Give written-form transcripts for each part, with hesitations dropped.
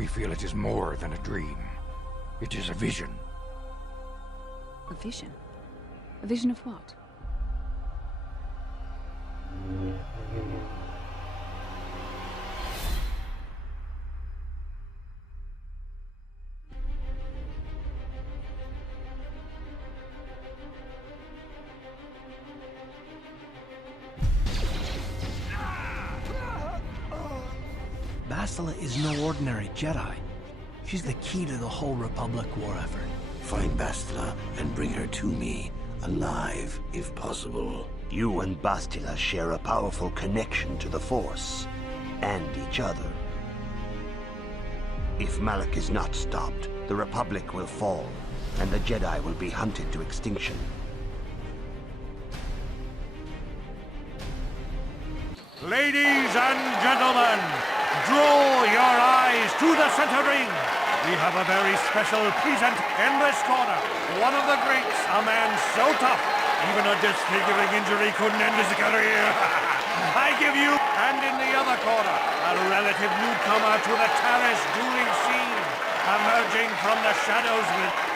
We feel it is more than a dream. It is a vision. A vision? A vision of what? Bastila is no ordinary Jedi. She's the key to the whole Republic war effort. Find Bastila and bring her to me, alive if possible. You and Bastila share a powerful connection to the Force, and each other. If Malak is not stopped, the Republic will fall, and the Jedi will be hunted to extinction. Ladies and gentlemen, draw your eyes to the center ring. We have a very special present in this corner. One of the greats, a man so tough, even a disfiguring injury couldn't end his career. I give you, and in the other corner, a relative newcomer to the terrace dueling scene, emerging from the shadows with...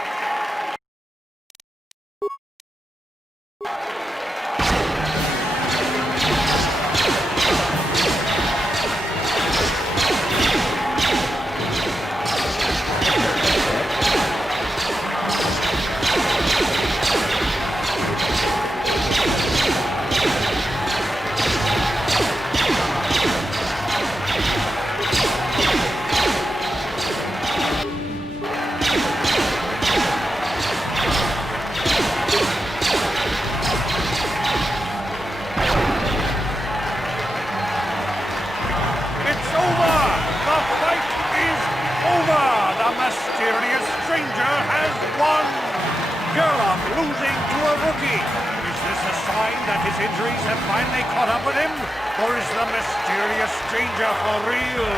Injuries have finally caught up with him? Or is the mysterious stranger for real?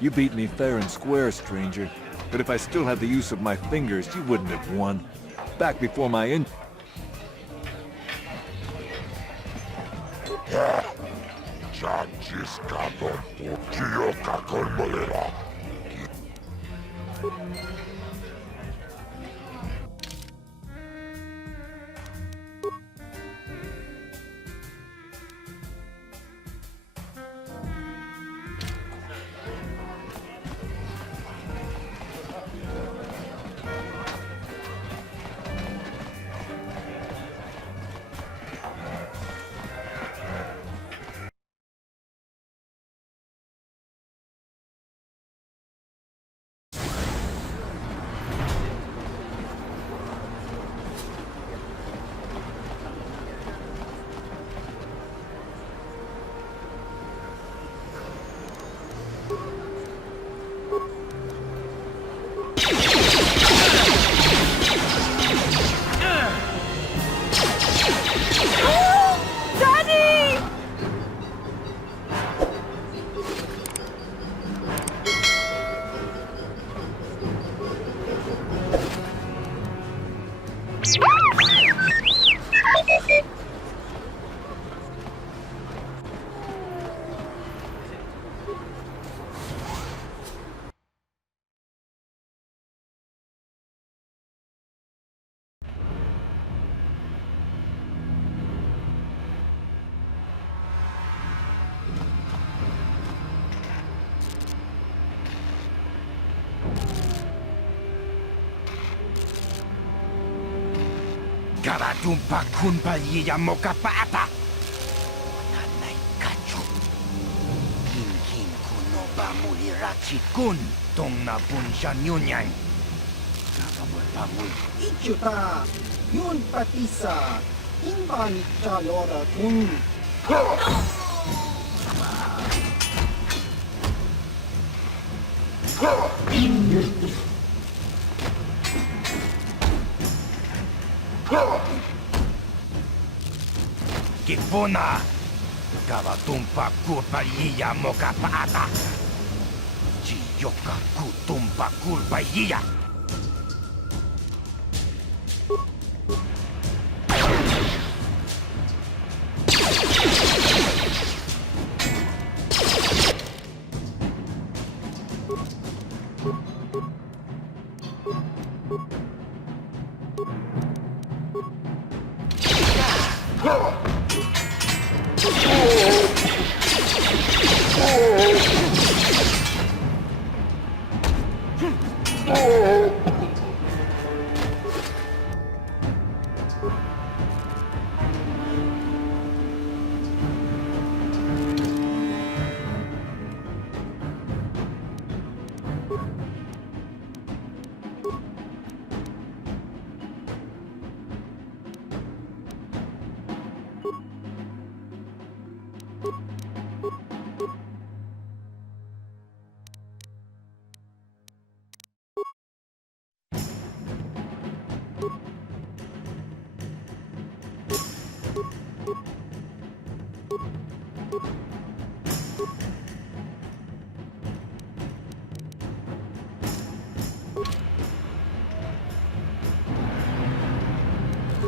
You beat me fair and square, stranger. But if I still had the use of my fingers, you wouldn't have won. Back before my Karatumpa kunpalyiya mokapaata. Nanay kachu. Kinkin kuno ba mulirachi kun tong napunsya nyunyan. Kakamul pamul ichuta. Yun patisa. Inbanit chalora kun. Kipuna, kawatumpa kurpalyiya mokapaata. Chiyoka kutumpa kurpalyiya.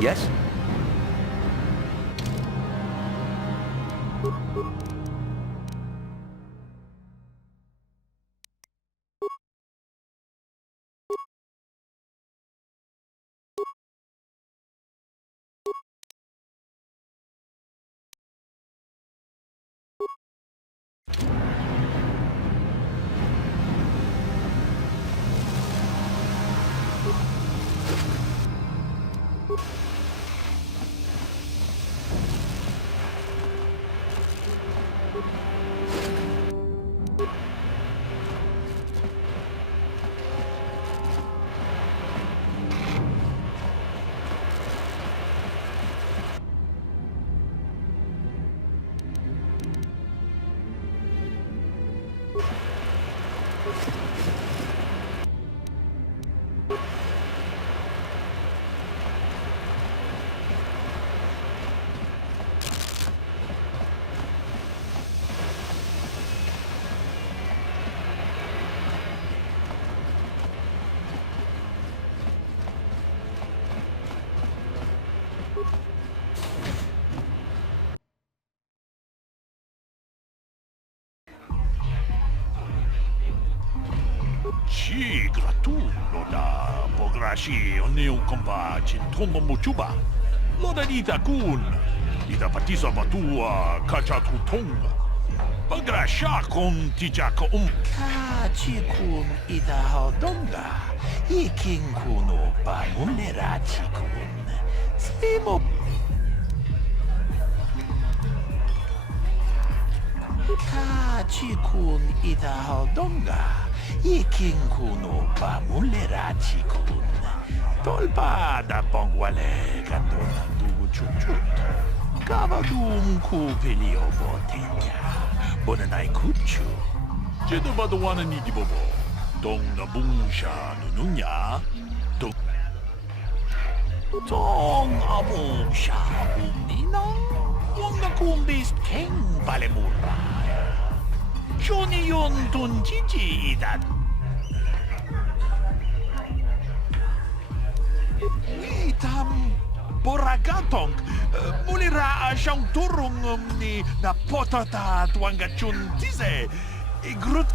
Yes? Ci gratulo da pograshi oneu kompa cintomo mochuba. Loda dita kun. Ita patisa batua kacha tutong. Pagrasha kon tijaka Kachikun ida hodonga. Ikin kuno pa mulerachikun. Simo. Kachikun ida hodonga. Ikin kuno pa mulerachikun. Tolpa da pongwale kandona du chuchut. Kavadum kupilio botenya. Bonanai kuchu. Jedo badowana ni dibobo. Dong na bungsha nununya. Tong abungsha umninang. Wang na kumbis keng balemura. Johnny yon tun jiji idat. Witam boragatong. Mulira siyang turong ni na potata tuanga chun tise. Igrut.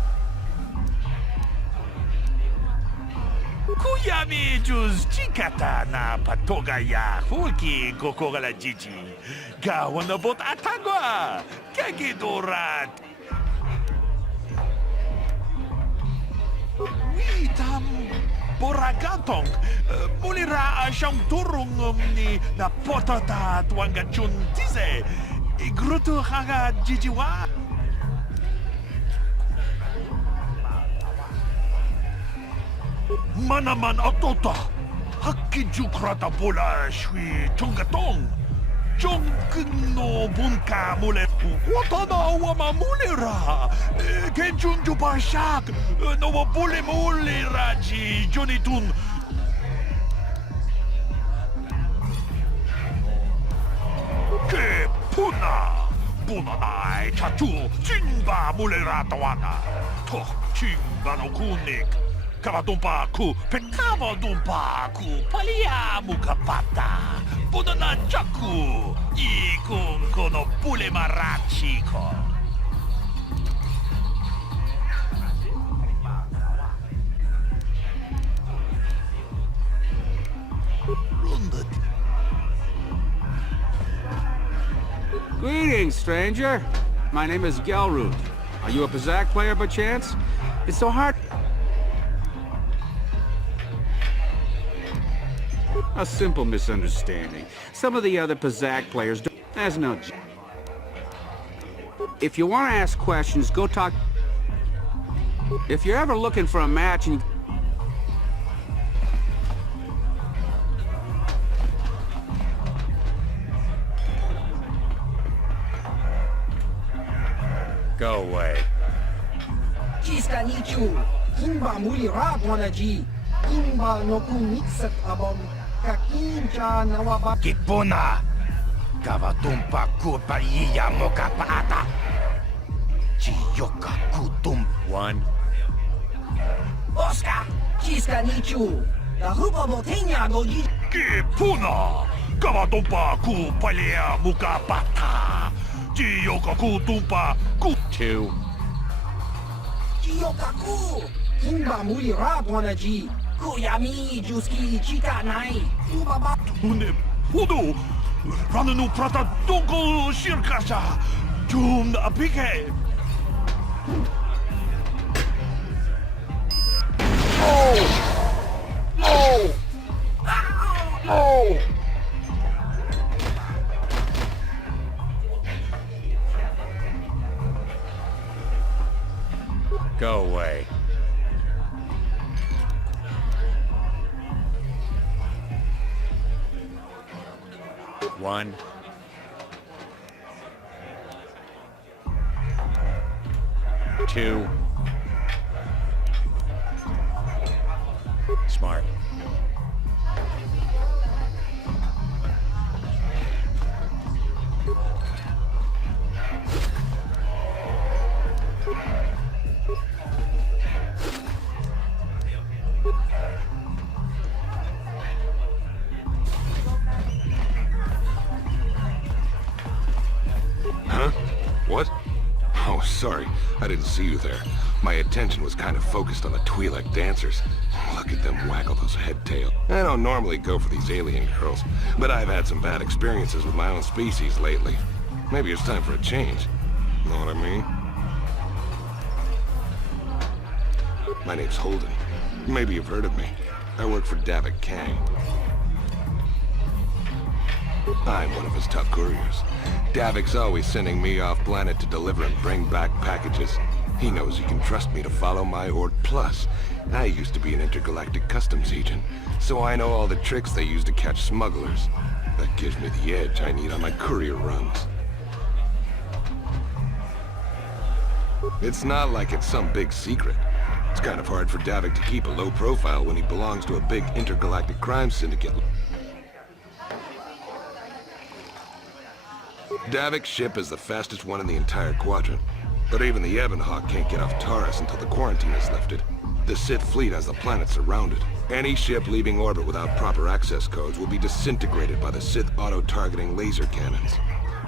Kuyami juz chikata na patogaya hulki kokogala jiji. Gawan na bot atagwa. Kagidorat. Witam boragatong. Mulira siyang turong ni na potata tuanga chun tise. Igrutu haga jijiwa. Manaman atota. Hakkijukrata bola shui chongatong. Chongkno bunka mule. Watana wama mulira. Kenchunju pashak. No bule mulira ji jonitun. Ke puna. Punanai chachu. Chimba mulira tawana. Toh chimba no kunik. Kavadumpa palia mukapata. Punana chaku. Ikun ko no pule chico. Greetings, stranger. My name is Gelroot. Are you a Pizak player by chance? It's so hard. A simple misunderstanding. Some of the other Pizak players don't. There's no. If you want to ask questions, go talk. If you're ever looking for a match and you... Go away. Kipuna! Kavatumpa kupaliya mokapaata! Chiyoka kutum. One. Oscar! Chiska nichu! The hupa botenya goji! Kipuna! Kavatumpa kupalia mukapata! Chiyoka kutumpa ku... Two. Chiyokaku! Kimba muli raponaji! Kuyami juski chika nai! Ubaba! Tune pudu! Rananu prata donko shirkasha! Jum apike! Oh! Oh! Oh! Go away. One. Two. Smart. Huh? What? Oh, sorry. I didn't see you there. My attention was kind of focused on the Twi'lek dancers. Look at them waggle those head tails. I don't normally go for these alien girls, but I've had some bad experiences with my own species lately. Maybe it's time for a change. Know what I mean? My name's Holden. Maybe you've heard of me. I work for Davik Kang. I'm one of his top couriers. Davik's always sending me off-planet to deliver and bring back packages. He knows he can trust me to follow my Ord Plus. I used to be an intergalactic customs agent, so I know all the tricks they use to catch smugglers. That gives me the edge I need on my courier runs. It's not like it's some big secret. It's kind of hard for Davik to keep a low profile when he belongs to a big intergalactic crime syndicate. Davik's ship is the fastest one in the entire quadrant. But even the Ebonhawk can't get off Taurus until the quarantine is lifted. The Sith fleet has the planet surrounded. Any ship leaving orbit without proper access codes will be disintegrated by the Sith auto-targeting laser cannons.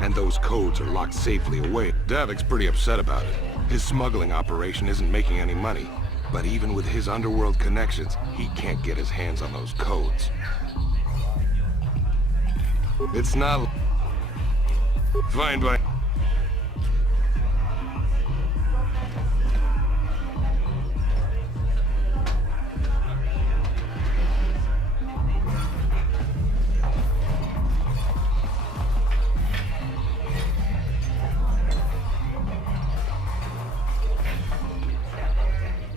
And those codes are locked safely away. Davik's pretty upset about it. His smuggling operation isn't making any money. But even with his underworld connections, he can't get his hands on those codes. It's not... Fine by...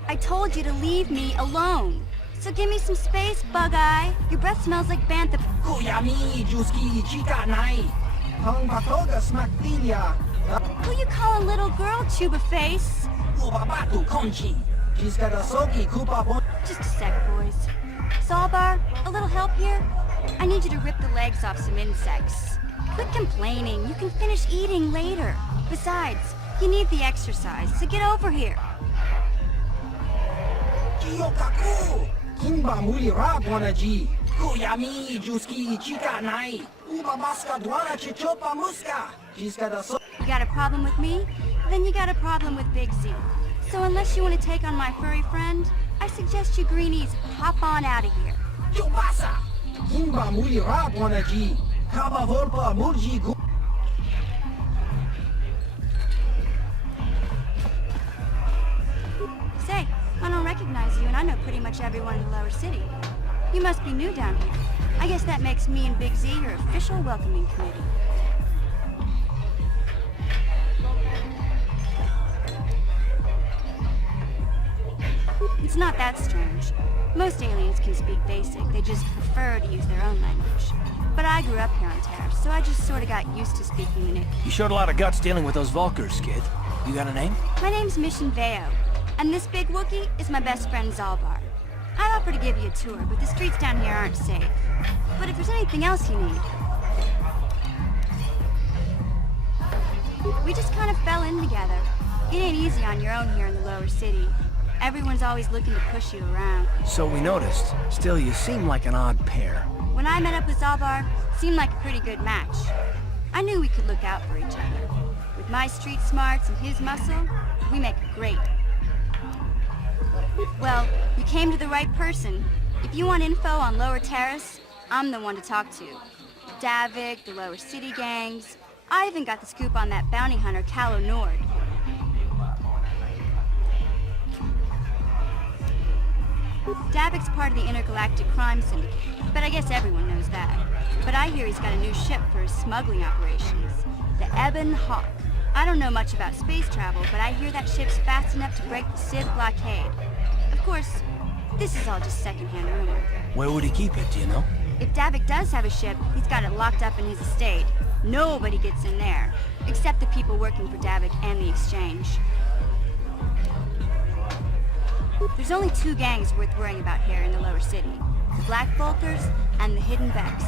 I told you to leave me alone. So give me some space, Bug-Eye. Your breath smells like bantha... Kuyami juski chika nai! Who you call a little girl, Chuba Face? Just a sec, boys. Sawbar, a little help here? I need you to rip the legs off some insects. Quit complaining. You can finish eating later. Besides, you need the exercise, so get over here. Kuyami Juski Chika Nai. Uba Baska Dwana Chichopa Muska. She's got a so. You got a problem with me? Then you got a problem with Big Z. So unless you want to take on my furry friend, I suggest you greenies hop on out of here. Chubasa. Himba Muli Rap Wanaji. Kaba Volpa Murji Gu. Say, I don't recognize you, and I know pretty much everyone in the lower city. You must be new down here. I guess that makes me and Big Z your official welcoming committee. It's not that strange. Most aliens can speak basic, they just prefer to use their own language. But I grew up here on Terra, so I just sort of got used to speaking in it. You showed a lot of guts dealing with those Vulkars, kid. You got a name? My name's Mission Veo, and this big Wookiee is my best friend Zalbar. I'd offer to give you a tour, but the streets down here aren't safe. But if there's anything else you need... We just kind of fell in together. It ain't easy on your own here in the lower city. Everyone's always looking to push you around. So we noticed. Still, you seem like an odd pair. When I met up with Zalbar, seemed like a pretty good match. I knew we could look out for each other. With my street smarts and his muscle, we make a great. Well, you came to the right person. If you want info on Lower Terrace, I'm the one to talk to. Davik, the Lower City gangs. I even got the scoop on that bounty hunter, Calo Nord. Davik's part of the Intergalactic Crime Syndicate, but I guess everyone knows that. But I hear he's got a new ship for his smuggling operations, the Ebon Hawk. I don't know much about space travel, but I hear that ship's fast enough to break the Sith blockade. Of course, this is all just secondhand rumor. Where would he keep it, do you know? If Davik does have a ship, he's got it locked up in his estate. Nobody gets in there, except the people working for Davik and the Exchange. There's only two gangs worth worrying about here in the lower city. The Black Vulkars and the Hidden Becks.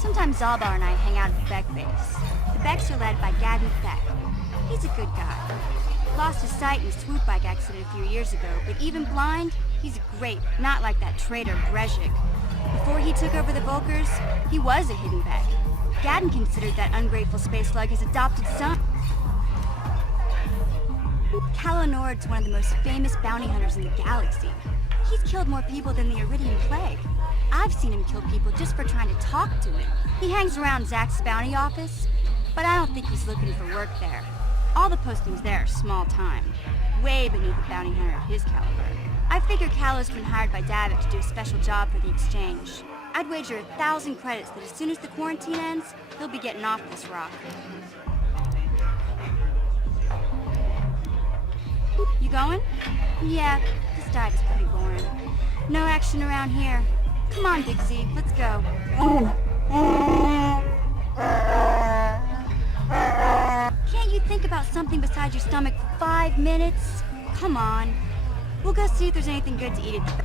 Sometimes Zalbar and I hang out at the Beck base. The Becks are led by Gadden Beck. He's a good guy. Lost his sight in a swoop bike accident a few years ago, but even blind, he's great, not like that traitor Brezhik. Before he took over the Vulkars, he was a Hidden Beck. Gadden considered that ungrateful space slug his adopted son. Calo Nord's one of the most famous bounty hunters in the galaxy. He's killed more people than the Iridian Plague. I've seen him kill people just for trying to talk to him. He hangs around Zack's bounty office, but I don't think he's looking for work there. All the postings there are small time, way beneath a bounty hunter of his caliber. I figure Calo's been hired by Davik to do a special job for the Exchange. I'd wager 1,000 credits that as soon as the quarantine ends, he'll be getting off this rock. You going? Yeah, this dive is pretty boring. No action around here. Come on, Big Z, let's go. Can't you think about something besides your stomach for 5 minutes? Come on. We'll go see if there's anything good to eat at the...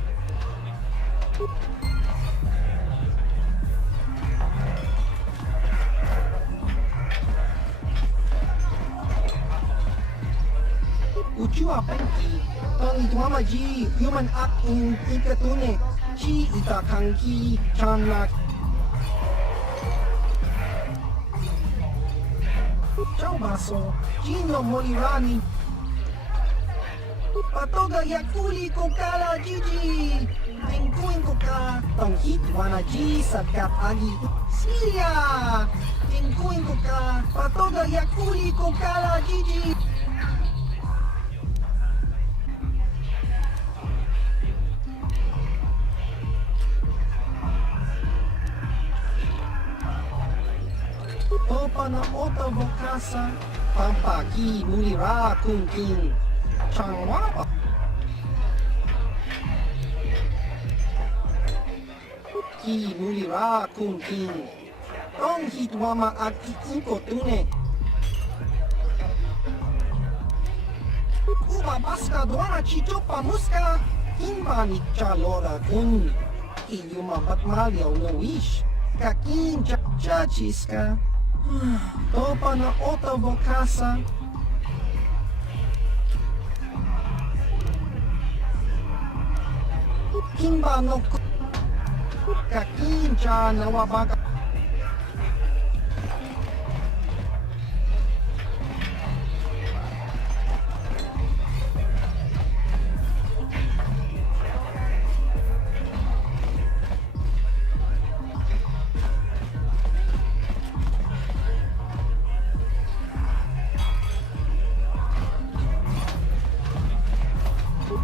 Uchua Penki, Tong Ituamaji, Human Act in Ikatune, Chi Itakanki, Chanlak. Ciao Baso, Gino Molirani. Patoga Yakuli Kokala Gigi, Tinkuin Koka, Tong Hitwanaji, Sakat Agi, Silia, Tinkuin Koka, Patoga Yakuli Kokala Gigi. Topa na Ota Bokasa, Pampaki Mulira Kungking, Changwapa. Ki Mulira Kungking, Tong Hitwama at Ikotune. Uba Baska Dwana Chichopa Muska, Himba Nichalora Kun, Iyuma Batmalio no wish, Kakin Chachiska. Topa na Ota Bokasa. Kimba no Kakincha nawabaga.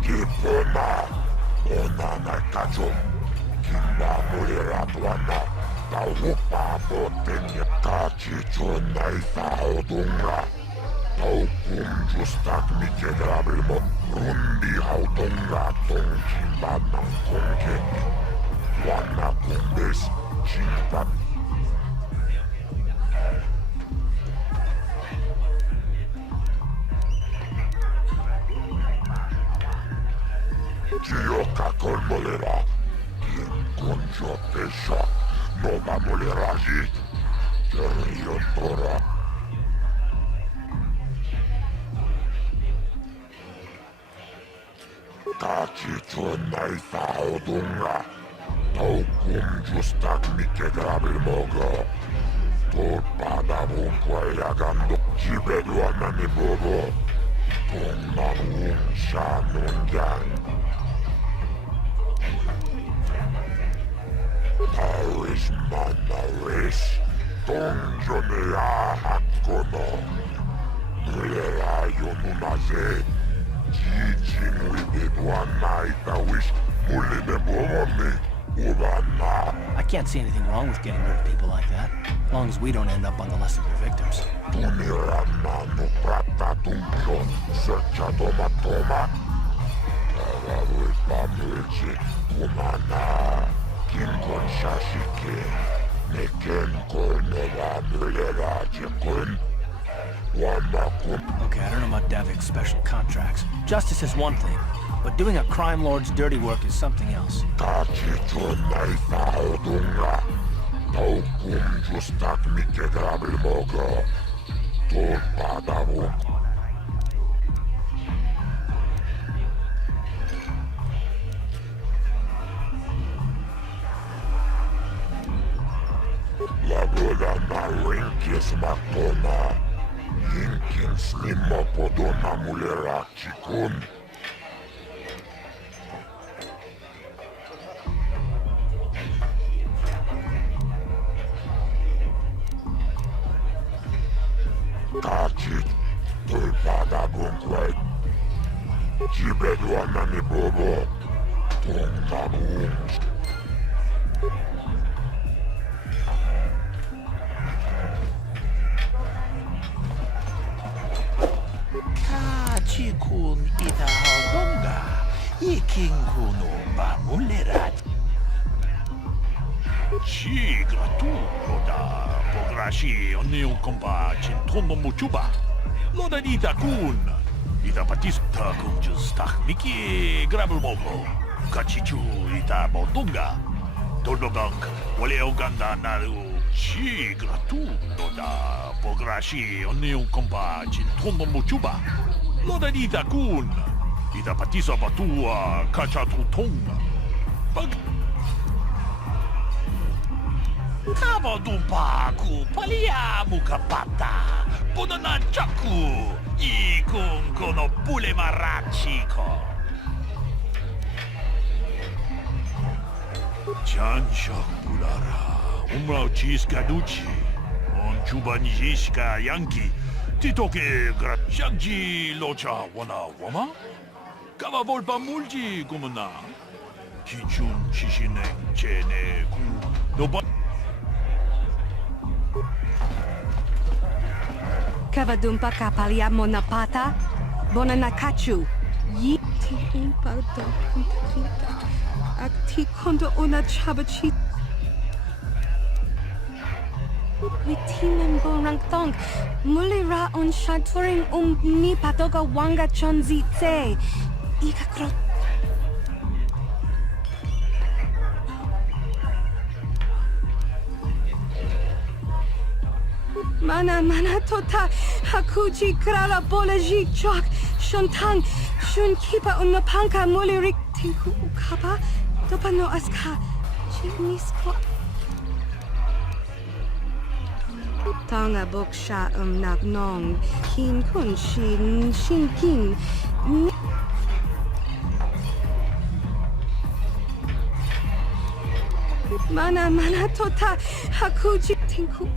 Kipona, ona nakajo, kimamulera tuana, taupa botenya, kachicho naisa odunga, taukum justak mikedrabilmo, rundi haudunga tongkimbanang kongke, wana kumbes, chimpat. Gioca col molera, inconcio pescia, non va moleragi, io tora. Caci tuonai saudunga, taukum justak mike grabil mogo, tot padavun quagliagando, cibeduana ni bobo, con manun shanungang. Paris Manaris, Donjonea Hakono, Mulera Yonumaze, Jijin Wibidwana Itawish, Mulimebome, Ubana. I can't see anything wrong with getting rid of people like that, as long as we don't end up on the list of their victims. Tunirana no prata tumpion, searcha toma toma. Parawi pamilchi, kumana. Kinkon shashike, neken kornova mulera jikun, wamakun. Okay, I don't know about Davik's special contracts. Justice is one thing, but doing a crime lord's dirty work is something else. Kachito naisa odunga, taukum justak mike grabil mogo, tot padavun. Lagola na rinkis matona, yinkin slima podona mulera chikun. Kachit, tulpada bunkway, jibeduana ni bobo, tongtabung. Kachikun itahodonga, ikinkuno bamulera. Chigra tu, loda, pograshi, oneu kompa, chintomo muchuba. Loda ita kun, ita patista kun justak miki grabulmogo. Kachichu ita bodunga. Toldogank, wale oganda naru. Chigra tu, loda, pograshi, oneu kompa, chintomo muchuba. Loda ita kun, ita patisa batua, kachatutonga. Bag. Kavadumpa ku palia mukapata, podana chaku, ikun kono pule marachiko. Janshak bulara, umrao chiska duchi, on chubanjiska yanki, titoke grachangji locha wana wama? Kava volpa mulji kumana, kinchun chishine chene ku doba. Kavadumpa kapalia monapata, bonanakachu. Yi ti umpardo kuntrita, akti kondo ona chabachi. Witimen borangtong, mulira on shanturing ni patoga wanga chonzi tse. Ikakro. Mana tota hakuchi krala bolaji chok shontang shun kipa unapanka mulirik tinku ukapa dopano aska Chinisko. Tanga boksha nagnong. Kin kun shin kin. Mana tota hakuji tinku.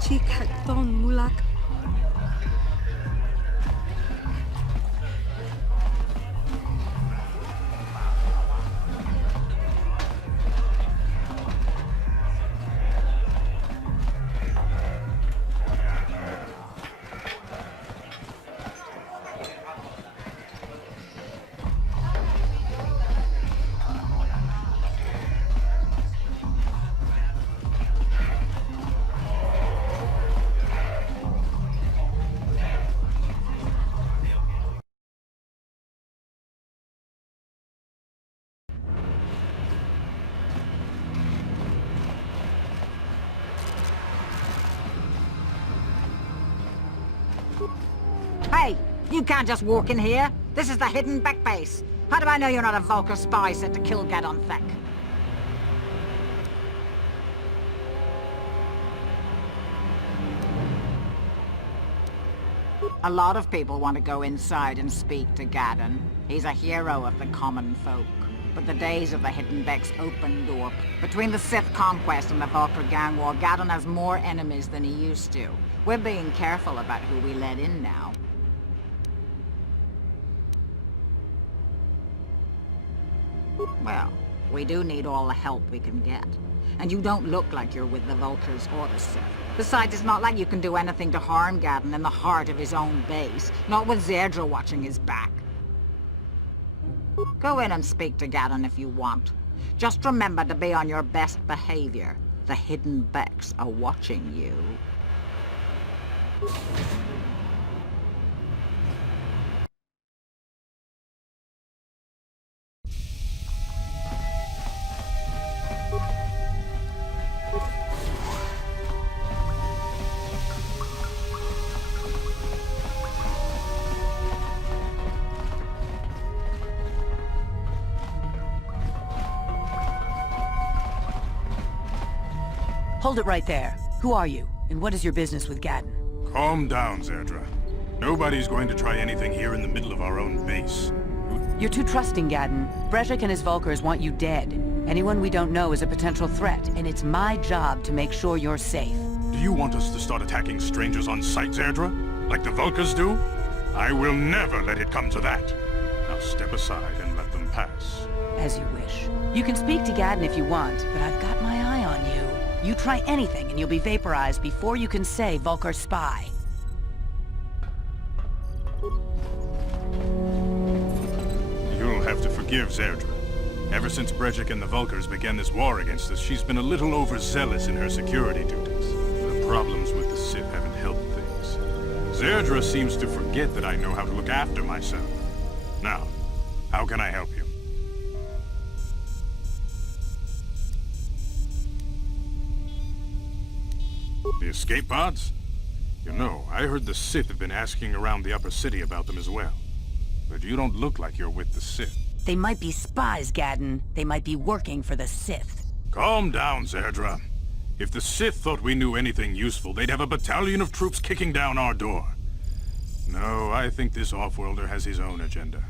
Chika don mulak. Hey, you can't just walk in here. This is the hidden back base. How do I know you're not a Vulcar spy sent to kill Gadon Thek? A lot of people want to go inside and speak to Gadon. He's a hero of the common folk. But the days of the Hidden Becks opened door. Between the Sith conquest and the Vulcar gang war, Gadon has more enemies than he used to. We're being careful about who we let in now. Well, we do need all the help we can get. And you don't look like you're with the Vulcars or the Sith. Besides, it's not like you can do anything to harm Gadon in the heart of his own base. Not with Zerdra watching his back. Go in and speak to Gadon if you want. Just remember to be on your best behavior. The Hidden Becks are watching you. Hold it right there. Who are you? And what is your business with Gadon? Calm down, Zerdra. Nobody's going to try anything here in the middle of our own base. You're too trusting, Gadon. Brejik and his Vulcars want you dead. Anyone we don't know is a potential threat, and it's my job to make sure you're safe. Do you want us to start attacking strangers on sight, Zerdra? Like the Vulcars do? I will never let it come to that. Now step aside and let them pass. As you wish. You can speak to Gadon if you want, but I've got my eye on you. You try anything and you'll be vaporized before you can say Vulcar spy. You'll have to forgive Zerdra. Ever since Brejik and the Vulcars began this war against us, she's been a little overzealous in her security duties. The problems with the Sith haven't helped things. Zerdra seems to forget that I know how to look after myself. Now, how can I help you? The escape pods? You know, I heard the Sith have been asking around the upper city about them as well. But you don't look like you're with the Sith. They might be spies, Gadon. They might be working for the Sith. Calm down, Zerdra. If the Sith thought we knew anything useful, they'd have a battalion of troops kicking down our door. No, I think this off-worlder has his own agenda.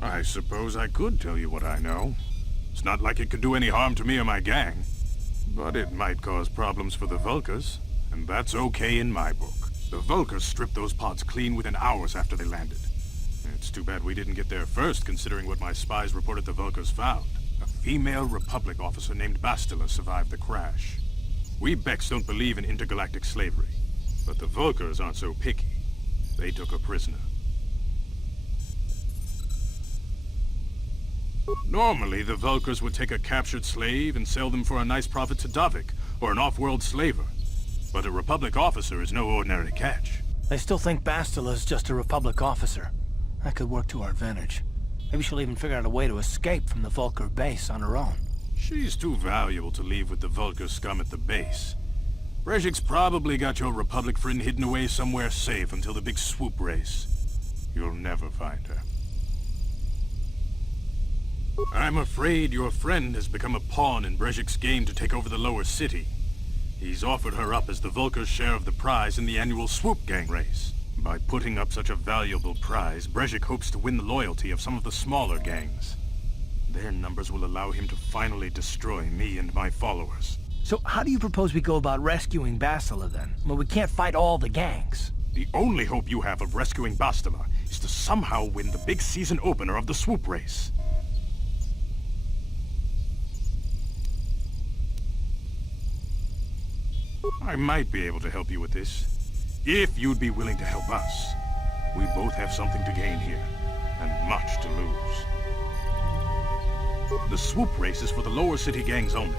I suppose I could tell you what I know. It's not like it could do any harm to me or my gang. But it might cause problems for the Vulcars, and that's okay in my book. The Vulcars stripped those pods clean within hours after they landed. It's too bad we didn't get there first, considering what my spies reported the Vulcars found. A female Republic officer named Bastila survived the crash. We Becks don't believe in intergalactic slavery, but the Vulcars aren't so picky. They took her prisoner. Normally, the Vulcars would take a captured slave and sell them for a nice profit to Davik, or an off-world slaver. But a Republic officer is no ordinary catch. I still think Bastila's just a Republic officer. That could work to our advantage. Maybe she'll even figure out a way to escape from the Vulcar base on her own. She's too valuable to leave with the Vulcar scum at the base. Brejik's probably got your Republic friend hidden away somewhere safe until the big swoop race. You'll never find her. I'm afraid your friend has become a pawn in Brejik's game to take over the lower city. He's offered her up as the Vulkar's share of the prize in the annual swoop gang race. By putting up such a valuable prize, Brejik hopes to win the loyalty of some of the smaller gangs. Their numbers will allow him to finally destroy me and my followers. So how do you propose we go about rescuing Bastila then? Well, we can't fight all the gangs. The only hope you have of rescuing Bastila is to somehow win the big season opener of the swoop race. I might be able to help you with this, if you'd be willing to help us. We both have something to gain here, and much to lose. The swoop race is for the lower city gangs only.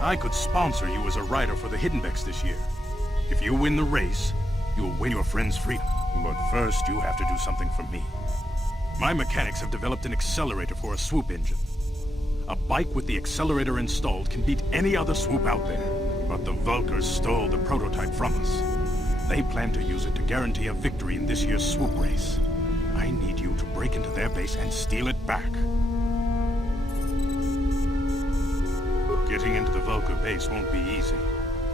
I could sponsor you as a rider for the Hiddenbecks this year. If you win the race, you'll win your friend's freedom. But first, you have to do something for me. My mechanics have developed an accelerator for a swoop engine. A bike with the accelerator installed can beat any other swoop out there. But the Vulkars stole the prototype from us. They plan to use it to guarantee a victory in this year's swoop race. I need you to break into their base and steal it back. Getting into the Vulkar base won't be easy.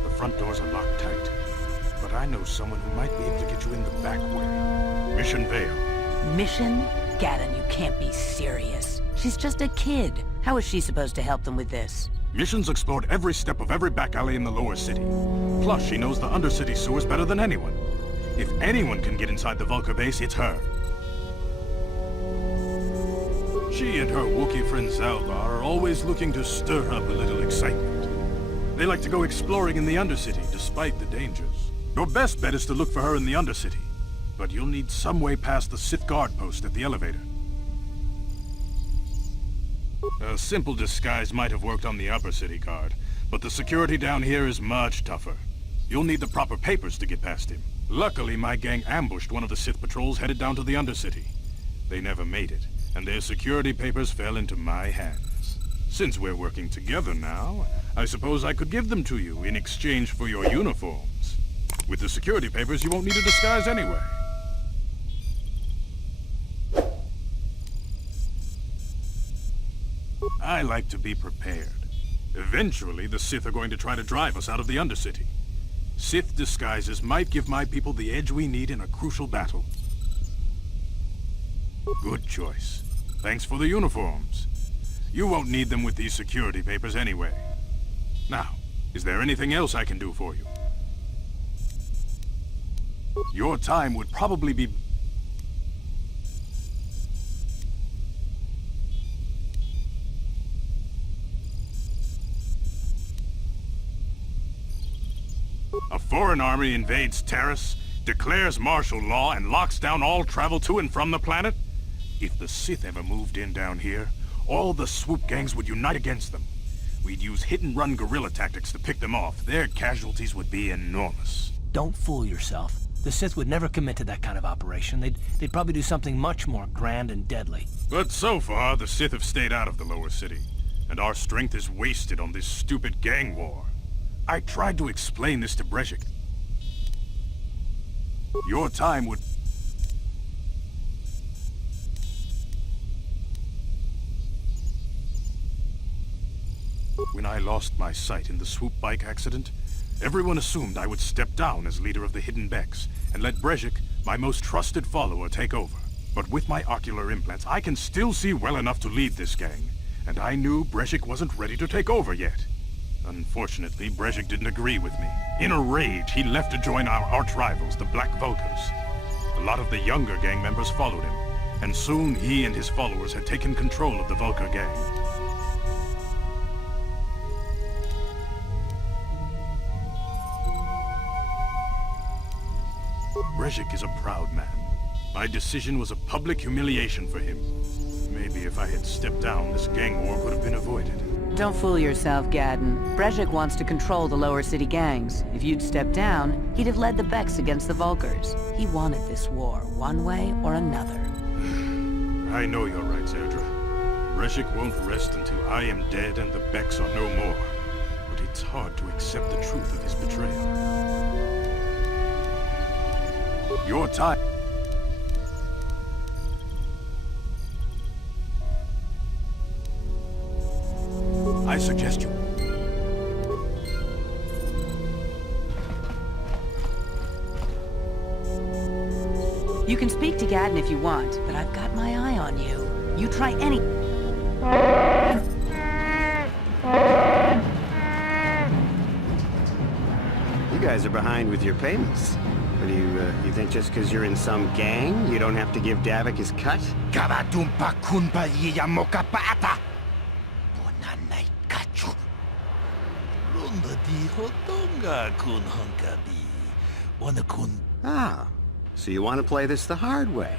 The front doors are locked tight. But I know someone who might be able to get you in the back way. Mission Vale. Mission? Gaddon, you can't be serious. She's just a kid. How is she supposed to help them with this? Mission's explored every step of every back alley in the lower city. Plus, she knows the undercity sewers better than anyone. If anyone can get inside the Vulkar base, it's her. She and her Wookiee friend Zalbar are always looking to stir up a little excitement. They like to go exploring in the undercity, despite the dangers. Your best bet is to look for her in the undercity. But you'll need some way past the Sith guard post at the elevator. A simple disguise might have worked on the upper city guard, but the security down here is much tougher. You'll need the proper papers to get past him. Luckily, my gang ambushed one of the Sith patrols headed down to the undercity. They never made it, and their security papers fell into my hands. Since we're working together now, I suppose I could give them to you in exchange for your uniforms. With the security papers, you won't need a disguise anyway. I like to be prepared. Eventually, the Sith are going to try to drive us out of the Undercity. Sith disguises might give my people the edge we need in a crucial battle. Good choice. Thanks for the uniforms. You won't need them with these security papers anyway. Now, is there anything else I can do for you? Your time would probably be... A foreign army invades Terrace, declares martial law, and locks down all travel to and from the planet? If the Sith ever moved in down here, all the swoop gangs would unite against them. We'd use hit-and-run guerrilla tactics to pick them off. Their casualties would be enormous. Don't fool yourself. The Sith would never commit to that kind of operation. They'd probably do something much more grand and deadly. But so far, the Sith have stayed out of the lower city, and our strength is wasted on this stupid gang war. I tried to explain this to Brejik. Your time would... When I lost my sight in the swoop bike accident, everyone assumed I would step down as leader of the Hidden Becks and let Brejik, my most trusted follower, take over. But with my ocular implants, I can still see well enough to lead this gang, and I knew Brejik wasn't ready to take over yet. Unfortunately, Brejik didn't agree with me. In a rage, he left to join our arch-rivals, the Black Vulkars. A lot of the younger gang members followed him, and soon he and his followers had taken control of the Vulkar gang. Brejik is a proud man. My decision was a public humiliation for him. Maybe if I had stepped down, this gang war could have been avoided. Don't fool yourself, Gaddon. Brejik wants to control the lower city gangs. If you'd stepped down, he'd have led the Becks against the Vulkars. He wanted this war, one way or another. I know you're right, Zerdra. Brejik won't rest until I am dead and the Becks are no more. But it's hard to accept the truth of his betrayal. Your time... suggest you... You can speak to Gaddon if you want, but I've got my eye on you. You try any... You guys are behind with your payments. What do you think just because you're in some gang, you don't have to give Davik his cut? Kabatumpa kunpa yiya mokapaata! Bonanay kachu! Runda di hotonga kun hunkabi. Wana kun... Ah, so you want to play this the hard way.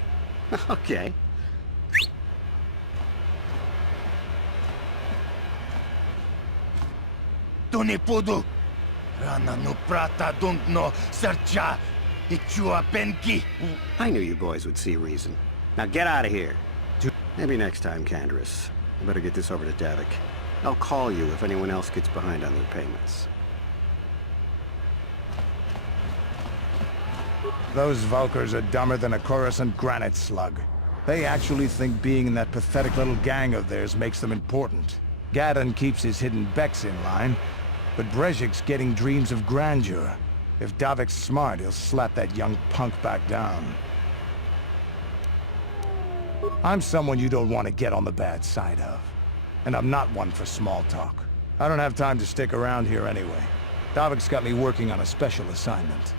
Okay. Tunipudu! Rana no prata duntno sercha ichua penki! I knew you boys would see reason. Now get out of here. Maybe next time, Canderous. I better get this over to Davik. I'll call you if anyone else gets behind on their payments. Those Vulkars are dumber than a Coruscant granite slug. They actually think being in that pathetic little gang of theirs makes them important. Gaddon keeps his hidden Becks in line, but Brezhik's getting dreams of grandeur. If Davik's smart, he'll slap that young punk back down. I'm someone you don't want to get on the bad side of. And I'm not one for small talk. I don't have time to stick around here anyway. Davik's got me working on a special assignment.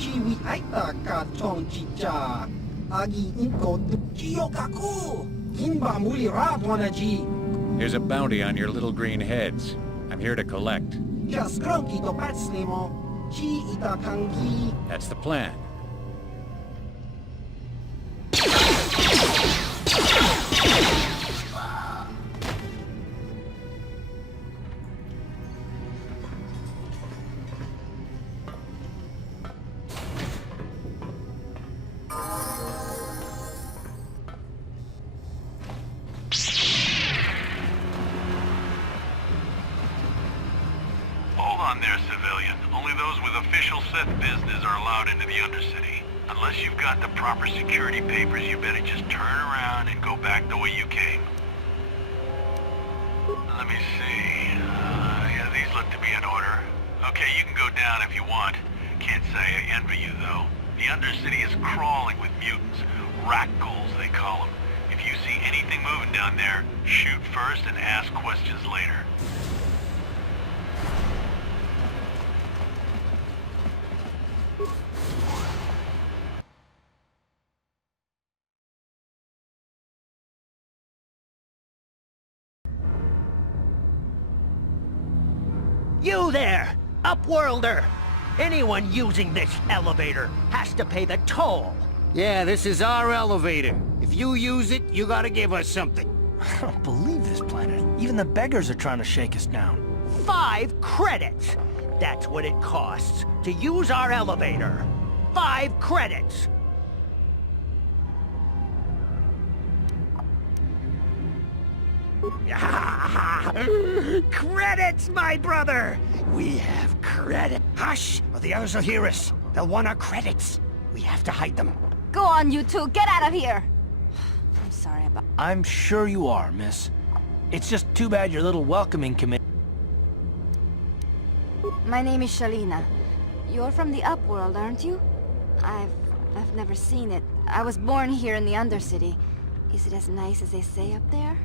Chiwi aita ka chong chicha. Agi inko Chiyokaku. Kimba muli radwanaji. Here's a bounty on your little green heads. I'm here to collect. Just krunky to patslimo. Chi ita kangi. That's the plan. Hold on there, civilian. Only those with official Sith business are allowed into the Undercity. Unless you've got the proper security papers, you better just turn around and go back the way you came. Let me see. Yeah, these look to be in order. Okay, you can go down if you want. Can't say I envy you, though. The Undercity is crawling with mutants. Rat ghouls, they call them. If you see anything moving down there, shoot first and ask questions later. You there, Upworlder! Anyone using this elevator has to pay the toll. Yeah, this is our elevator. If you use it, you gotta give us something. I don't believe this planet. Even the beggars are trying to shake us down. 5 credits! That's what it costs to use our elevator. 5 credits! Credits, my brother! We have credit. Hush, or the others will hear us. They'll want our credits. We have to hide them. Go on, you two. Get out of here. I'm sorry about... I'm sure you are, miss. It's just too bad your little welcoming committee... My name is Shalina. You're from the Upworld, aren't you? I've never seen it. I was born here in the Undercity. Is it as nice as they say up there?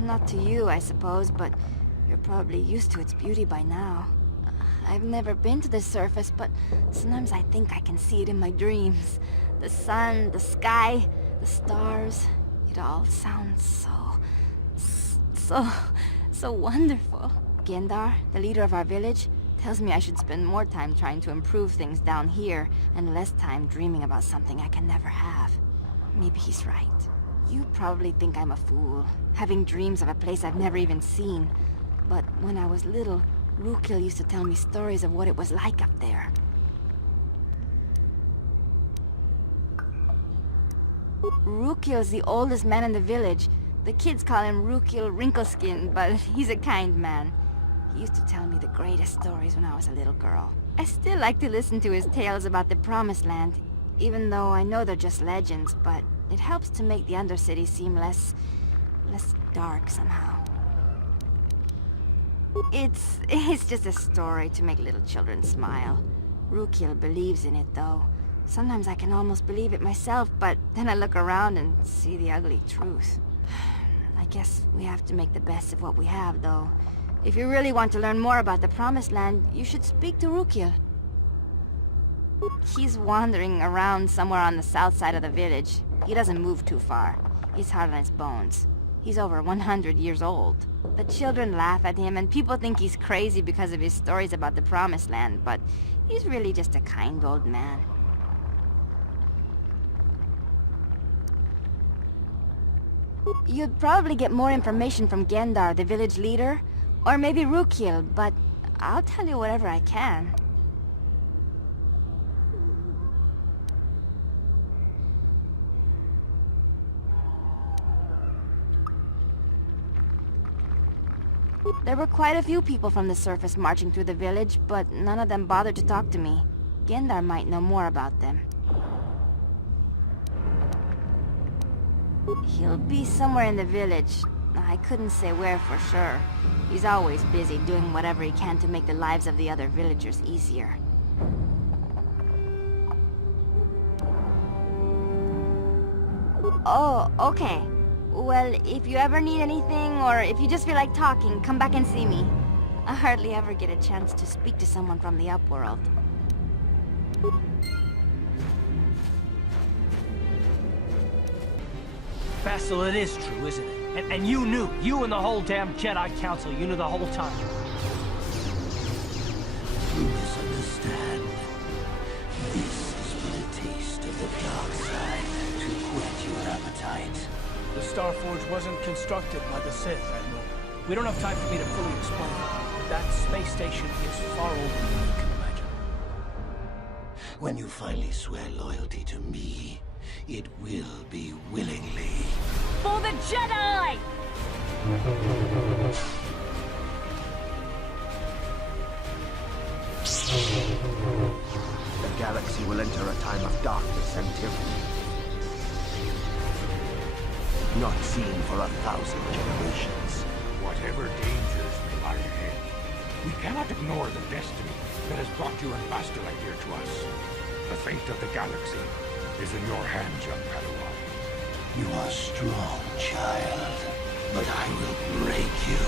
Not to you, I suppose, but you're probably used to its beauty by now. I've never been to the surface, but sometimes I think I can see it in my dreams. The sun, the sky, the stars. It all sounds so wonderful. Gendar, the leader of our village, tells me I should spend more time trying to improve things down here and less time dreaming about something I can never have. Maybe he's right. You probably think I'm a fool, having dreams of a place I've never even seen. But when I was little, Rukil used to tell me stories of what it was like up there. Rukil's the oldest man in the village. The kids call him Rukil Wrinkleskin, but he's a kind man. He used to tell me the greatest stories when I was a little girl. I still like to listen to his tales about the Promised Land, even though I know they're just legends, but it helps to make the Undercity seem less dark somehow. It's just a story to make little children smile. Rukil believes in it, though. Sometimes I can almost believe it myself, but then I look around and see the ugly truth. I guess we have to make the best of what we have, though. If you really want to learn more about the Promised Land, you should speak to Rukil. He's wandering around somewhere on the south side of the village. He doesn't move too far. He's hard on his bones. He's over 100 years old. The children laugh at him, and people think he's crazy because of his stories about the Promised Land, but he's really just a kind old man. You'd probably get more information from Gendar, the village leader, or maybe Rukil, but I'll tell you whatever I can. There were quite a few people from the surface marching through the village, but none of them bothered to talk to me. Gendar might know more about them. He'll be somewhere in the village. I couldn't say where for sure. He's always busy doing whatever he can to make the lives of the other villagers easier. Oh, okay. Well, if you ever need anything, or if you just feel like talking, come back and see me. I hardly ever get a chance to speak to someone from the upworld. Vassal, it is true, isn't it? And you knew. You and the whole damn Jedi Council, you knew the whole time. You misunderstand. This is but a taste of the dark side to whet your appetite. The Starforge wasn't constructed by the Sith, Admiral. We don't have time for me to fully explain it, but that space station is far older than you can imagine. When you finally swear loyalty to me, it will be willingly. For the Jedi! The galaxy will enter a time of darkness and tyranny. Not seen for 1,000 generations. Whatever dangers may lie ahead, we cannot ignore the destiny that has brought you and Bastila here to us. The fate of the galaxy is in your hands, young Padawan. You are strong, child, but I will break you.